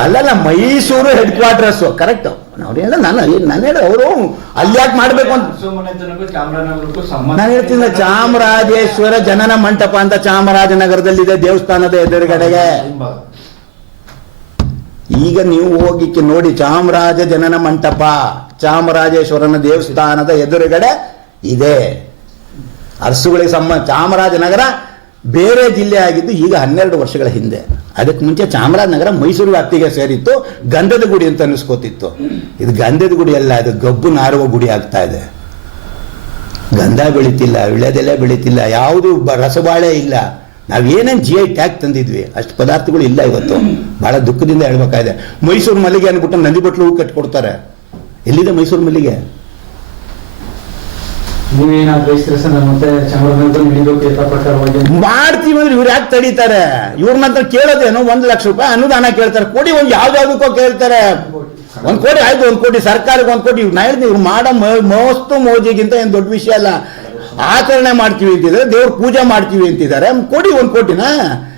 ಅಲ್ಲಲ್ಲ ಮೈಸೂರು ಹೆಡ್ ಕ್ವಾರ್ಟರ್ಸ್ ಕರೆಕ್ಟ್ ನಾವು ಹೇಳ ನಾನು ನಾನು ಹೇಳ ಅವರು ಅಲ್ಲಿ ಯಾಕೆ ಮಾಡಬೇಕು ಅಂತ. ನಾನು ಹೇಳ್ತೀನಿ ಚಾಮರಾಜೇಶ್ವರ ಜನನ ಮಂಟಪ ಅಂತ ಚಾಮರಾಜನಗರದಲ್ಲಿದೆ ದೇವಸ್ಥಾನದ ಎದುರುಗಡೆಗೆ. ಈಗ ನೀವು ಹೋಗಿ ನೋಡಿ ಚಾಮರಾಜ ಜನನ ಮಂಟಪ ಚಾಮರಾಜೇಶ್ವರನ ದೇವಸ್ಥಾನದ ಎದುರುಗಡೆ ಇದೆ. ಅರಸುಗಳಿಗೆ ಸಂಬಂಧ ಚಾಮರಾಜನಗರ ಬೇರೆ ಜಿಲ್ಲೆ ಆಗಿದ್ದು ಈಗ ಹನ್ನೆರಡು ವರ್ಷಗಳ ಹಿಂದೆ. ಅದಕ್ಕೆ ಮುಂಚೆ ಚಾಮರಾಜನಗರ ಮೈಸೂರು ವ್ಯಾಪ್ತಿಗೆ ಸೇರಿತ್ತು ಗಂಧದ ಗುಡಿ ಅಂತ ಅನ್ನಿಸ್ಕೋತಿತ್ತು. ಇದು ಗಂಧದ ಗುಡಿ ಅಲ್ಲ, ಅದು ಗಬ್ಬು ನಾರುವ ಗುಡಿ ಆಗ್ತಾ ಇದೆ. ಗಂಧ ಬೆಳೀತಿಲ್ಲ, ವಿಳೆದೆಲೆ ಬೆಳೀತಿಲ್ಲ, ಯಾವುದು ರಸಬಾಳೆ ಇಲ್ಲ. ನಾವು ಏನೇನು ಜಿ ಐ ಟ್ಯಾಗ್ ತಂದಿದ್ವಿ, ಅಷ್ಟು ಪದಾರ್ಥಗಳು ಇಲ್ಲ ಇವತ್ತು. ಬಹಳ ದುಃಖದಿಂದ ಹೇಳ್ಬೇಕಾಗಿದೆ. ಮೈಸೂರು ಮಲ್ಲಿಗೆ ಅಂದ್ಬಿಟ್ಟು ನಂದಿ ಬಟ್ಲು ಹೂ ಕಟ್ಕೊಡ್ತಾರೆ. ಎಲ್ಲಿದೆ ಮೈಸೂರು ಮಲ್ಲಿಗೆ ನೀವೇನಾದ್ರು ಬಯಸಿದ್ರೆ ಸರ್ ನಾನು ಮತ್ತೆ ಚಾಮರಾಜನಗರದಲ್ಲಿ ನಡೀಬೇಕು ಯಥಾ ಪ್ರಕಾರವಾಗಿ ಮಾಡ್ತೀವಿ ಅಂದ್ರೆ ಇವ್ರು ಯಾಕೆ ತಡೀತಾರೆ? ಇವ್ರ ಮಾತ್ರ ಕೇಳೋದೇನು? ಒಂದ್ ಲಕ್ಷ ರೂಪಾಯಿ ಅನುದಾನ ಕೇಳ್ತಾರೆ. ಕೊಡಿ ಒಂದು ಯಾವ್ದಾವ್ದಕ್ಕೋ ಕೇಳ್ತಾರೆ. ಒಂದ್ ಕೋಟಿ ಆಯ್ತು, ಒಂದ್ ಕೋಟಿ ಸರ್ಕಾರಕ್ಕೆ ಒಂದ್ ಕೋಟಿ ನಾ ಹೇಳ್ತೀನಿ ಇವ್ರು ಮಾಡೋ ಮೋಸ್ತು ಮೋಜಿಗಿಂತ ಏನ್ ದೊಡ್ಡ ವಿಷಯ ಅಲ್ಲ. ಆಚರಣೆ ಮಾಡ್ತೀವಿ ಅಂತಿದ್ರೆ ದೇವ್ರ ಪೂಜೆ ಮಾಡ್ತೀವಿ ಅಂತಿದ್ದಾರೆ. ಕೊಡಿ ಒಂದ್ ಕೋಟಿನ?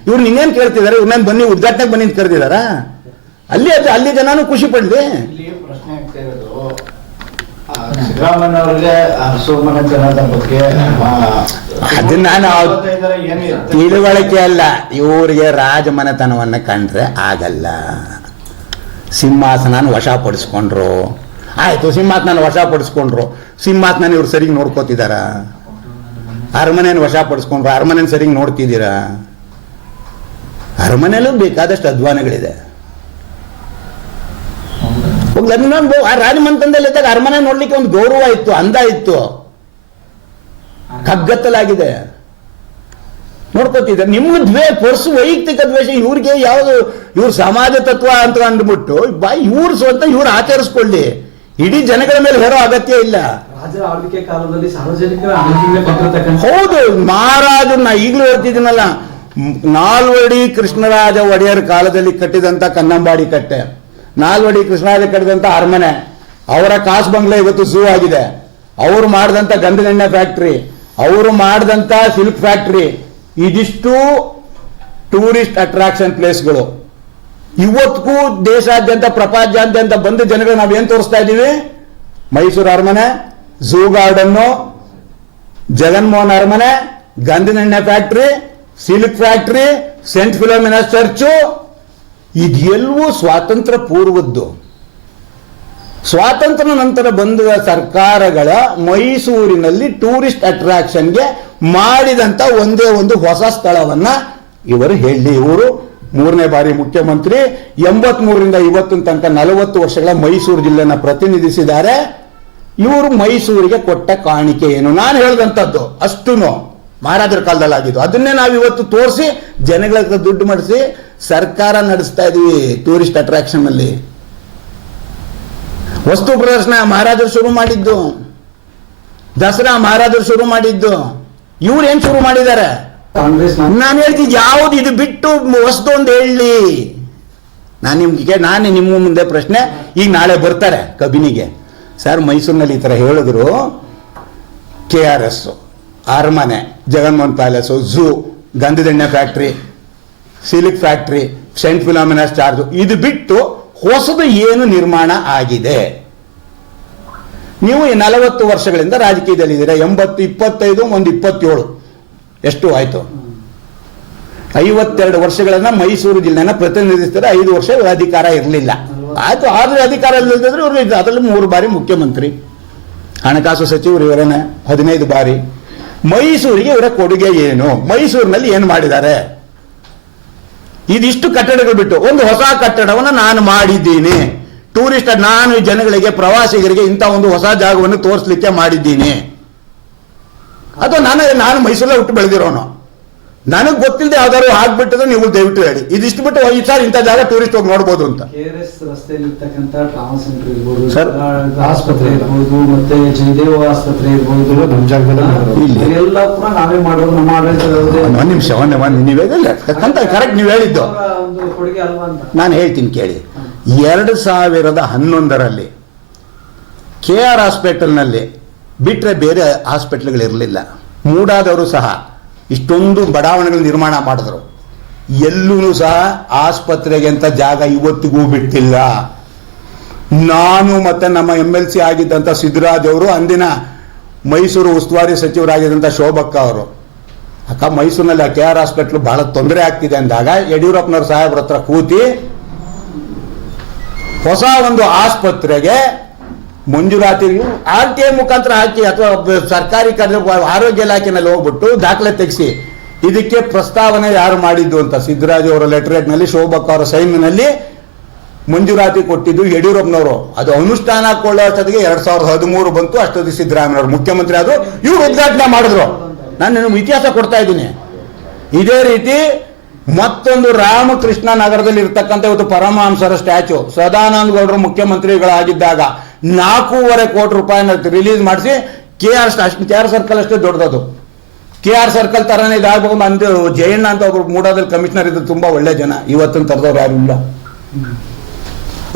ಇವ್ರು ಇನ್ನೇನ್ ಕೇಳ್ತಿದ್ದಾರೆ? ಇವ್ರನ್ನ ಬನ್ನಿ ಉದ್ಘಾಟನೆ ಬನ್ನಿ ಅಂತ ಕರೆದಿದಾರ? ಅಲ್ಲಿ ಅಲ್ಲಿ ಜನನು ಖುಷಿ ಪಡ್ಲಿ ಇಲ್ಲಿ ಪ್ರಶ್ನೆ ಆಗ್ತಾ ಇರೋದು ಆ, ಸಿದ್ದರಾಮಯ್ಯ ಅವರಿಗೆ ಹಸುಮನೆತನದ ಬಗ್ಗೆ ಆ, ಅದನ್ನ ನಾವು ತಿಳುವಳಿಕೆ ಅಲ್ಲ. ಇವರಿಗೆ ರಾಜಮನೆತನವನ್ನ ಕಂಡ್ರೆ ಆಗಲ್ಲ. ಸಿಂಹಾಸನ ವಶಪಡಿಸ್ಕೊಂಡ್ರು ಆಯ್ತು ಸಿಂಹಾಸನ ವಶಪಡಿಸ್ಕೊಂಡ್ರು ಸಿಂಹಾಸನ ಇವ್ರು ಸರಿಗೆ ನೋಡ್ಕೋತಿದಾರ? ಅರಮನೆಯನ್ನು ವಶಪಡಿಸ್ಕೊಂಡ್ರು ಅರಮನೆನ ಸರಿಗೆ ನೋಡ್ತಿದ್ದೀರಾ? ಅರಮನೆಯಲ್ಲೂ ಬೇಕಾದಷ್ಟು ಅಧ್ವಾನಗಳಿದೆ. ಹೋಗ್ಲಿ ಅದನ್ನ ಒಂದು ಆ ರಾಜಮಂತನದಲ್ಲಿ ಇದ್ದಾಗ ಅರಮನೆ ನೋಡ್ಲಿಕ್ಕೆ ಒಂದು ಗೌರವ ಇತ್ತು ಅಂದ ಇತ್ತು. ಕಗ್ಗತ್ತಲಾಗಿದೆ. ನೋಡ್ಕೋತಿದ್ದಾರೆ ನಿಮ್ಗೆ ದ್ವೇ ಪರ್ಸು ವೈಯಕ್ತಿಕ ದ್ವೇಷ ಇವ್ರಿಗೆ ಯಾವುದು ಇವ್ರ ಸಮಾಜ ತತ್ವ ಅಂತ ಅಂದ್ಬಿಟ್ಟು ಬಾ ಇವ್ರ ಸ್ವಂತ ಇವ್ರು ಆಚರಿಸ್ಕೊಳ್ಳಿ. ಇಡೀ ಜನಗಳ ಮೇಲೆ ಹೇರೋ ಅಗತ್ಯ ಇಲ್ಲ. ಕಾಲದಲ್ಲಿ ಸಾರ್ವಜನಿಕರ ಹೌದು ಮಹಾರಾಜರು ನಾ ಈಗಲೂ ಹೇಳ್ತಿದ್ದೀನಲ್ಲ ನಾಲ್ವಡಿ ಕೃಷ್ಣರಾಜ ಒಡೆಯರ್ ಕಾಲದಲ್ಲಿ ಕಟ್ಟಿದಂತ ಕನ್ನಂಬಾಡಿ ಕಟ್ಟೆ. ನಾಲ್ವಡಿ ಕೃಷ್ಣರಾಜ ಕಟ್ಟಿದಂತ ಅರಮನೆ, ಅವರ ಕಾಸು ಬಂಗ್ಲೆ ಇವತ್ತು ಝೂ ಆಗಿದೆ. ಅವರು ಮಾಡಿದಂತ ಗಂಧನೆಣ್ಣೆ ಫ್ಯಾಕ್ಟ್ರಿ ಅವರು ಮಾಡಿದಂತ ಸಿಲ್ಕ್ ಫ್ಯಾಕ್ಟ್ರಿ ಇದಿಷ್ಟು ಟೂರಿಸ್ಟ್ ಅಟ್ರಾಕ್ಷನ್ ಪ್ಲೇಸ್ಗಳು ಇವತ್ತಿಗೂ ದೇಶಾದ್ಯಂತ, ಪ್ರಪಂಚಾದ್ಯಂತ ಬಂದ ಜನಗಳು ನಾವೇನ್ ತೋರಿಸ್ತಾ ಇದ್ದೀವಿ? ಮೈಸೂರು ಅರಮನೆ ಝೂ ಗಾರ್ಡನ್ನು ಜಗನ್ಮೋಹನ್ ಅರಮನೆ ಗಂಧನೆಣ್ಣೆ factory silk factory Saint Philomena church ಇದೆಲ್ಲವೂ ಸ್ವಾತಂತ್ರ್ಯ ಪೂರ್ವದ್ದು ಸ್ವಾತಂತ್ರ್ಯ ನಂತರ ಬಂದ ಸರ್ಕಾರಗಳ ಮೈಸೂರಿನಲ್ಲಿ ಟೂರಿಸ್ಟ್ ಅಟ್ರಾಕ್ಷನ್ಗೆ ಮಾಡಿದಂತ ಒಂದೇ ಒಂದು ಹೊಸ ಸ್ಥಳವನ್ನ ಇವರು ಹೇಳಿ. ಇವರು ಮೂರನೇ ಬಾರಿ ಮುಖ್ಯಮಂತ್ರಿ, ಎಂಬತ್ಮೂರರಿಂದ ಇವತ್ತಿನ ತನಕ ನಲವತ್ತು ವರ್ಷಗಳ ಮೈಸೂರು ಜಿಲ್ಲೆನ ಪ್ರತಿನಿಧಿಸಿದ್ದಾರೆ. ಇವರು ಮೈಸೂರಿಗೆ ಕೊಟ್ಟ ಕಾಣಿಕೆ ಏನು? ನಾನು ಹೇಳಿದಂಥದ್ದು ಅಷ್ಟು ಮಹಾರಾಜರ ಕಾಲದಲ್ಲಿ ಆಗಿದ್ದು ಅದನ್ನೇ ನಾವು ಇವತ್ತು ತೋರಿಸಿ, ಜನಗಳ ದುಡ್ಡು ಮಾಡಿಸಿ ಸರ್ಕಾರ ನಡೆಸ್ತಾ ಇದೀವಿ ಟೂರಿಸ್ಟ್ ಅಟ್ರಾಕ್ಷನ್ ಅಲ್ಲಿ. ವಸ್ತು ಪ್ರದರ್ಶನ ಮಹಾರಾಜರು ಶುರು ಮಾಡಿದ್ದು. ದಸರಾ ಮಹಾರಾಜರು ಶುರು ಮಾಡಿದ್ದು. ಇವ್ರು ಏನ್ ಶುರು ಮಾಡಿದ್ದಾರೆ? ಕಾಂಗ್ರೆಸ್ ನಾನು ಹೇಳ್ತಿದ್ ಯಾವ್ದು ಇದು ಬಿಟ್ಟು ವಸ್ತು ಒಂದು ಹೇಳಿ. ನಾನು ನಿಮ್ಗೆ ನಾನು ನಿಮ್ಮ ಮುಂದೆ ಪ್ರಶ್ನೆ ಈಗ ನಾಳೆ ಬರ್ತಾರೆ ಕಬಿನಿಗೆ. ಸರ್ ಮೈಸೂರಿನಲ್ಲಿ ಈ ತರ ಹೇಳಿದ್ರು. ಕೆ ಆರ್ ಎಸ್ ಅರಮನೆ Jaganmohan palace zoo ಗಂಧದೆಣ್ಣೆ factory silk factory, Saint Philomena's church ಇದು ಬಿಟ್ಟು ಹೊಸದು ಏನು ನಿರ್ಮಾಣ ಆಗಿದೆ? ನೀವು ನಲವತ್ತು ವರ್ಷಗಳಿಂದ ರಾಜಕೀಯದಲ್ಲಿದ್ದೀರಾ ಎಂಬತ್ತು, ಇಪ್ಪತ್ತೈದು, ಒಂದು ಇಪ್ಪತ್ತೇಳು. ಎಷ್ಟು ಆಯಿತು? ಐವತ್ತೆರಡು ವರ್ಷಗಳನ್ನ ಮೈಸೂರು ಜಿಲ್ಲೆನ ಪ್ರತಿನಿಧಿಸ್ತಾರೆ ಐದು ವರ್ಷ ಅಧಿಕಾರ ಇರಲಿಲ್ಲ. ಆಯ್ತು, ಆದ್ರೆ ಅಧಿಕಾರ ಇಲ್ಲದಿದ್ರೆ ಇವರು ಅದರಲ್ಲಿ ಮೂರು ಬಾರಿ ಮುಖ್ಯಮಂತ್ರಿ, ಹಣಕಾಸು ಸಚಿವರು ಇವರೇನೆ, ಹದಿನೈದು ಬಾರಿ. ಮೈಸೂರಿಗೆ ಇವರ ಕೊಡುಗೆ ಏನು? ಮೈಸೂರಿನಲ್ಲಿ ಏನು ಮಾಡಿದ್ದಾರೆ? ಇದಿಷ್ಟು ಕಟ್ಟಡಗಳು ಬಿಟ್ಟು ಒಂದು ಹೊಸ ಕಟ್ಟಡವನ್ನು ನಾನು ಮಾಡಿದ್ದೀನಿ. ಟೂರಿಸ್ಟ್ ನಾನು ಜನಗಳಿಗೆ, ಪ್ರವಾಸಿಗರಿಗೆ ಇಂಥ ಒಂದು ಹೊಸ ಜಾಗವನ್ನು ತೋರಿಸ್ಲಿಕ್ಕೆ ಮಾಡಿದ್ದೀನಿ. ಅದು ನಾನು ನಾನು ಮೈಸೂರಲ್ಲೇ ಹುಟ್ಟು ಬೆಳೆದಿರೋನು. ನನಗೆ ಗೊತ್ತಿಲ್ಲದೆ ಯಾವ್ದಾದ್ರು ಆಗ್ಬಿಟ್ಟಿದ್ರೆ ನೀವು ದಯವಿಟ್ಟು ಹೇಳಿ. ಇದಿಷ್ಟು ಬಿಟ್ಟು ಈ ಸರ್ ಇಂಥ ಜಾಗ ಟೂರಿಸ್ಟ್ ಹೋಗಿ ನೋಡ್ಬೋದು ಅಂತ. ರಸ್ತೆಯಲ್ಲಿ ಇರ್ತಕ್ಕಂಥ ಟ್ರಾಮಾ ಸೆಂಟರ್ ಇರ್ಬೋದು ಸರ್. ಆಸ್ಪತ್ರೆ ಇರ್ಬೋದು ಮತ್ತೆ ಜಯದೇವ ಆಸ್ಪತ್ರೆ ಇರ್ಬೋದು. ನಮ್ಮ ಜಾಗದಲ್ಲೇ ಮಾಡಿರೋದು. ಎಲ್ಲ ಕೂಡ ನಾವೇ ಮಾಡೋದು ನಮ್ಮ ಆಡಳಿತ ಒಂದು ನಿಮಿಷ ಒಂದು ಒಂದು ನೀವು ಹೇಳಿಲ್ಲ ಕರೆಕ್ಟ್ ನೀವು ಹೇಳಿದ್ದು. ಒಂದು ಕೊಡುಗೆ ಅಲ್ವಾ ಅಂತ. ನಾನು ಹೇಳ್ತೀನಿ ಕೇಳಿ. ಎರಡು ಸಾವಿರದ ಹನ್ನೊಂದರಲ್ಲಿ ಕೆ ಆರ್ ಹಾಸ್ಪಿಟಲ್ನಲ್ಲಿ ಬಿಟ್ಟರೆ ಬೇರೆ ಹಾಸ್ಪಿಟ್ಲ್ಗಳಿರಲಿಲ್ಲ ಮೂಡಾದವರು ಸಹ. ಇಷ್ಟೊಂದು ಬಡಾವಣೆಗಳು ನಿರ್ಮಾಣ ಮಾಡಿದ್ರು. ಎಲ್ಲೂ ಸಹ ಆಸ್ಪತ್ರೆಗೆ ಅಂತ ಜಾಗ ಇವತ್ತಿಗೂ ಬಿಟ್ಟಿಲ್ಲ. ನಾನು ಮತ್ತೆ ನಮ್ಮ ಎಂ ಎಲ್ ಸಿ ಆಗಿದ್ದಂಥ ಸಿದ್ದರಾಜ್ ಅವರು, ಅಂದಿನ ಮೈಸೂರು ಉಸ್ತುವಾರಿ ಸಚಿವರಾಗಿದ್ದಂಥ ಶೋಭಕ್ಕ ಅವರು. ಅಕ್ಕ, ಮೈಸೂರಿನಲ್ಲಿ ಆ ಕೆ ಆರ್ ಹಾಸ್ಪಿಟ್ಲ್ ಬಹಳ ತೊಂದರೆ ಆಗ್ತಿದೆ ಅಂದಾಗ ಯಡಿಯೂರಪ್ಪನವ್ರ ಸಾಹೇಬ್ರ ಹತ್ರ ಕೂತಿ ಹೊಸ ಒಂದು ಆಸ್ಪತ್ರೆಗೆ ಮಂಜೂರಾತಿ ಆರ್ ಟಿ ಐ ಮುಖಾಂತರ ಹಾಕಿ ಅಥವಾ ಸರ್ಕಾರಿ ಕಾರ್ಯ ಆರೋಗ್ಯ ಇಲಾಖೆನಲ್ಲಿ ಹೋಗ್ಬಿಟ್ಟು ದಾಖಲೆ ತೆಗೆಸಿ. ಇದಕ್ಕೆ ಪ್ರಸ್ತಾವನೆ ಯಾರು ಮಾಡಿದ್ದು ಅಂತ ಸಿದ್ದರಾಜು ಅವರ ಲೆಟರೇಟ್ನಲ್ಲಿ ಶೋಭಕ್ ಅವರ ಸೈನ್ನಲ್ಲಿ ಮಂಜೂರಾತಿ ಕೊಟ್ಟಿದ್ದು ಯಡಿಯೂರಪ್ಪನವರು. ಅದು ಅನುಷ್ಠಾನ ಕೊಳ್ಳೋ ಅಷ್ಟೊತ್ತಿಗೆ ಎರಡ್ ಸಾವಿರದ ಹದಿಮೂರು ಬಂತು ಅಷ್ಟೊತ್ತಿಗೆ ಸಿದ್ದರಾಮಯ್ಯವರು ಮುಖ್ಯಮಂತ್ರಿ ಆದ್ರು ಇವ್ರು ಉದ್ಘಾಟನೆ ಮಾಡಿದ್ರು. ನಾನು ನಿಮ್ಗೆ ಇತಿಹಾಸ ಕೊಡ್ತಾ ಇದ್ದೀನಿ. ಇದೇ ರೀತಿ ಮತ್ತೊಂದು ರಾಮಕೃಷ್ಣ ನಗರದಲ್ಲಿ ಇರ್ತಕ್ಕಂಥ ಇವತ್ತು ಪರಮಹಂಸರ ಸ್ಟ್ಯಾಚು. ಸದಾನಂದ ಗೌಡರು ಮುಖ್ಯಮಂತ್ರಿಗಳಾಗಿದ್ದಾಗ ನಾಲ್ಕೂವರೆ ಕೋಟಿ ರೂಪಾಯಿನ ರಿಲೀಸ್ ಮಾಡಿಸಿ K R K R circle ಅಷ್ಟೇ ದೊಡ್ಡದದು. ಕೆ ಆರ್ ಸರ್ಕಲ್ ತರನೇ ಇದಾಗಬಹುದು ಅಂದು ಜಯಣ್ಣ ಅಂತ ಒಬ್ರು ಮೂಡಾದಲ್ಲಿ ಕಮಿಷನರ್ ಇದ್ದು ತುಂಬಾ ಒಳ್ಳೆ ಜನ. ಇವತ್ತಿನ ತರದವ್ರು ಯಾರು ಇಲ್ಲ.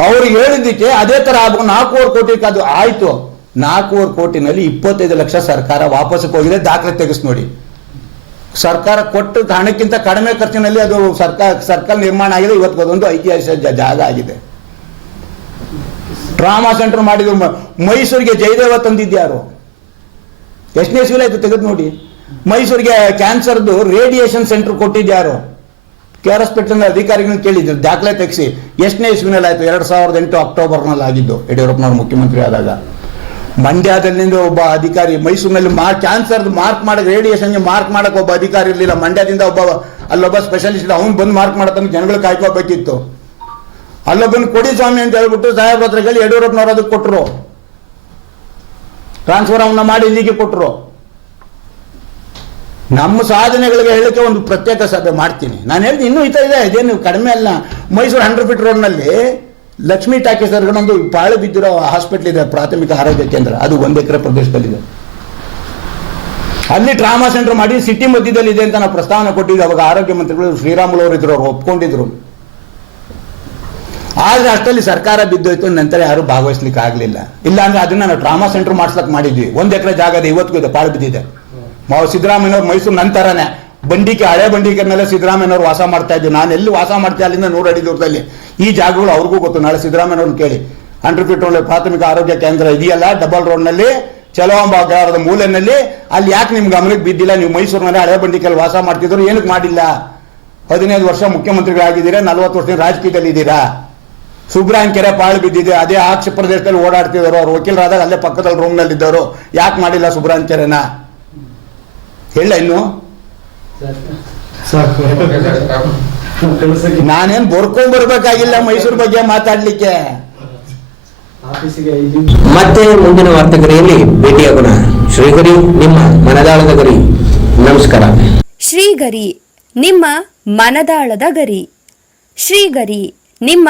ಅವ್ರಿಗೆ ಹೇಳಿದ್ದಕ್ಕೆ ಅದೇ ತರ ಆಗ ನಾಲ್ಕೂವರೆ ಕೋಟಿ ಅದು ಆಯ್ತು. ನಾಲ್ಕೂವರೆ ಕೋಟಿನಲ್ಲಿ ಇಪ್ಪತ್ತೈದು ಲಕ್ಷ ಸರ್ಕಾರ ವಾಪಸ್ಸಕ್ಕೆ ಹೋಗಿದೆ. ದಾಖಲೆ ತೆಗೆಸ್ ನೋಡಿ. ಸರ್ಕಾರ ಕೊಟ್ಟ ಹಣಕ್ಕಿಂತ ಕಡಿಮೆ ಖರ್ಚಿನಲ್ಲಿ ಅದು ಸರ್ಕಾರ ಸರ್ಕಲ್ ನಿರ್ಮಾಣ ಆಗಿದೆ. ಇವತ್ತು ಅದೊಂದು ಐತಿಹಾಸಿಕ ಜಾಗ ಆಗಿದೆ. ಟ್ರಾಮಾ ಸೆಂಟರ್ ಮಾಡಿದ್ರು ಮ- ಮೈಸೂರಿಗೆ ಜಯದೇವ ತಂದಿದ್ಯಾರು ಎಷ್ಟನೇ ಸಿವಿಲ್ ಆಯಿತು ತೆಗೆದು ನೋಡಿ. ಮೈಸೂರಿಗೆ ಕ್ಯಾನ್ಸರ್ದು ರೇಡಿಯೇಷನ್ ಸೆಂಟರ್ ಕೊಟ್ಟಿದ್ಯಾರು ಕೆ ಆರ್ ಹಾಸ್ಪಿಟಲ್ ಅಧಿಕಾರಿಗಳನ್ನ ಕೇಳಿದ್ರು, ದಾಖಲೆ ತೆಗೆಸಿ. ಎಷ್ಟನೇ ಇಸ್ವಿನಲ್ಲಿ ಆಯ್ತು? ಎರಡ್ ಸಾವಿರದ ಎಂಟು ಅಕ್ಟೋಬರ್ನಲ್ಲಿ ಆಗಿದ್ದು, ಯಡಿಯೂರಪ್ಪನವ್ರು ಮುಖ್ಯಮಂತ್ರಿ ಆದಾಗ. ಮಂಡ್ಯದಲ್ಲಿಂದ ಒಬ್ಬ ಅಧಿಕಾರಿ ಮೈಸೂರಿನಲ್ಲಿ ಮಾರ್ಕ್ ಕ್ಯಾನ್ಸರ್ ಮಾರ್ಕ್ ಮಾಡೋಕೆ ರೇಡಿಯೇಷನ್ಗೆ ಮಾರ್ಕ್ ಮಾಡಕ್ ಒಬ್ಬ ಅಧಿಕಾರಿ ಇರಲಿಲ್ಲ. ಮಂಡ್ಯದಿಂದ ಒಬ್ಬ, ಅಲ್ಲೊಬ್ಬ ಸ್ಪೆಷಲಿಸ್ಟ್ ಅವ್ನು ಬಂದು ಮಾರ್ಕ್ ಮಾಡತನ ಜನಗಳು ಕಾಯ್ಕೋಬೇಕಿತ್ತು ಅಲ್ಲೊಬ್ಬನ ಕೊಡಿ ಸ್ವಾಮಿ ಅಂತ ಹೇಳ್ಬಿಟ್ಟು ಸಾಹೇಬ್ರ ಹತ್ರ ಕೇಳಿ ಯಡಿಯೂರಪ್ಪನವ್ರು ಅದಕ್ಕೆ ಕೊಟ್ಟರು ಟ್ರಾನ್ಸ್ಫರ್ ಅವನ್ನ ಮಾಡಿ ಇಲ್ಲಿಗೆ ಕೊಟ್ಟರು ನಮ್ಮ ಸಾಧನೆಗಳಿಗೆ ಹೇಳಕ್ಕೆ ಒಂದು ಪ್ರತ್ಯೇಕ ಸಭೆ ಮಾಡ್ತೀನಿ. ನಾನು ಹೇಳ್ತೀನಿ ಇನ್ನೂ ಇತ ಇದೆ, ಇದೇನು ಕಡಿಮೆ ಅಲ್ಲ. ಮೈಸೂರು ಹಂಡ್ರೆಡ್ ಫೀಟ್ ರೋಡ್ನಲ್ಲಿ ಲಕ್ಷ್ಮೀ ಟಾಕೀಸ್ ಒಂದು ಪಾಳು ಬಿದ್ದಿರೋ ಹಾಸ್ಪಿಟ್ಲ್ ಇದೆ, ಪ್ರಾಥಮಿಕ ಆರೋಗ್ಯ ಕೇಂದ್ರ. ಅದು ಒಂದು ಎಕರೆ ಪ್ರದೇಶದಲ್ಲಿದೆ. ಅಲ್ಲಿ ಟ್ರಾಮಾ ಸೆಂಟರ್ ಮಾಡಿ ಸಿಟಿ ಮಧ್ಯದಲ್ಲಿ ಇದೆ ಅಂತ ನಾವು ಪ್ರಸ್ತಾವನೆ ಕೊಟ್ಟಿದ್ದು, ಅವಾಗ ಆರೋಗ್ಯ ಮಂತ್ರಿಗಳು ಶ್ರೀರಾಮುಲು ಅವರು ಇದ್ರು ಅವ್ರು ಒಪ್ಕೊಂಡಿದ್ರು. ಆದ್ರೆ ಅಷ್ಟರಲ್ಲಿ ಸರ್ಕಾರ ಬಿದ್ದೋಯ್ತು ನಂತರ ಯಾರು ಭಾಗವಹಿಸ್ಲಿಕ್ಕೆ ಆಗಲಿಲ್ಲ. ಇಲ್ಲ ಅಂದ್ರೆ ಅದನ್ನ ನಾವು ಟ್ರಾಮಾ ಸೆಂಟರ್ ಮಾಡ್ಸ್ಲಕ್ ಮಾಡಿದ್ವಿ. ಒಂದ್ ಎಕರೆ ಜಾಗ ಇದೆ ಇವತ್ತಿಗೂ ಇದೆ ಪಾಳು ಬಿದ್ದಿದೆ. ಸಿದ್ದರಾಮಯ್ಯವ್ರು ಮೈಸೂರು ನಂತರನೇ ಬಂಡಿಕೆ, ಹಳೆ ಬಂಡಿಕೆ ಮೇಲೆ ಸಿದ್ದರಾಮಯ್ಯವ್ರು ವಾಸ ಮಾಡ್ತಾ ಇದ್ವಿ ನಾನು ಎಲ್ಲಿ ವಾಸ ಮಾಡ್ತಾ ಅಲ್ಲಿಂದ ನೂರು ಅಡಿ ದೂರದಲ್ಲಿ. ಈ ಜಾಗಗಳು ಅವ್ರಿಗೂ ಗೊತ್ತು. ನಾಳೆ ಸಿದ್ದರಾಮಯ್ಯವ್ರನ್ನ ಕೇಳಿ. ಅಂಡರ್ ರೋಡ್ ಪ್ರಾಥಮಿಕ ಆರೋಗ್ಯ ಕೇಂದ್ರ ಇದೆಯಲ್ಲ, ಡಬಲ್ ರೋಡ್ನಲ್ಲಿ ಚಲೋಂಬ ಗ್ರಾಮದ ಮೂಲೆಯಲ್ಲಿ ಅಲ್ಲಿ ಯಾಕೆ ನಿಮ್ಗೆ ಗಮನಕ್ಕೆ ಬಿದ್ದಿಲ್ಲ? ನೀವು ಮೈಸೂರಿನಲ್ಲಿ ಹಳೆ ಬಂಡಿಕೆಯಲ್ಲಿ ವಾಸ ಮಾಡ್ತಿದ್ರು. ಏನಕ್ಕೆ ಮಾಡಿಲ್ಲ? ಹದಿನೈದು ವರ್ಷ ಮುಖ್ಯಮಂತ್ರಿಗಳಾಗಿದ್ದೀರಾ? ನಲವತ್ತು ವರ್ಷದಿಂದ ರಾಜಕೀಯದಲ್ಲಿ ಇದ್ದೀರಾ ಸುಬ್ರಾಯನ್ ಕೆರೆ ಪಾಳು ಬಿದ್ದಿದೆ ಅದೇ ಆಕ್ಷ ಪ್ರದೇಶದಲ್ಲಿ ಓಡಾಡ್ತಿದ್ರು ಅವ್ರು ವಕೀಲರಾದಾಗ ಅಲ್ಲೇ ಪಕ್ಕದಲ್ಲಿ ರೂಮ್ನಲ್ಲಿ ಇದ್ದವರು ಯಾಕೆ ಮಾಡಿಲ್ಲ ಸುಬ್ರಾಯನ್ ಕೆರೆನ? ಹೇಳ ಇನ್ನು. ನಾನೇನ್ ಬರ್ಕೊಂಡ್ ಬರ್ಬೇಕಾಗಿಲ್ಲ ಮೈಸೂರು ಬಗ್ಗೆ ಮಾತಾಡ್ಲಿಕ್ಕೆ. ಮತ್ತೆ ಮುಂದಿನ ವಾರ್ತೆಗರಿಯಲ್ಲಿ ಭೇಟಿಯಾಗೋಣ ಶ್ರೀಗರಿ ನಿಮ್ಮ ಮನದಾಳದ ಗರಿ. ನಮಸ್ಕಾರ. ಶ್ರೀಗರಿ ನಿಮ್ಮ ಮನದಾಳದ ಗರಿ. ಶ್ರೀಗರಿ ನಿಮ್ಮ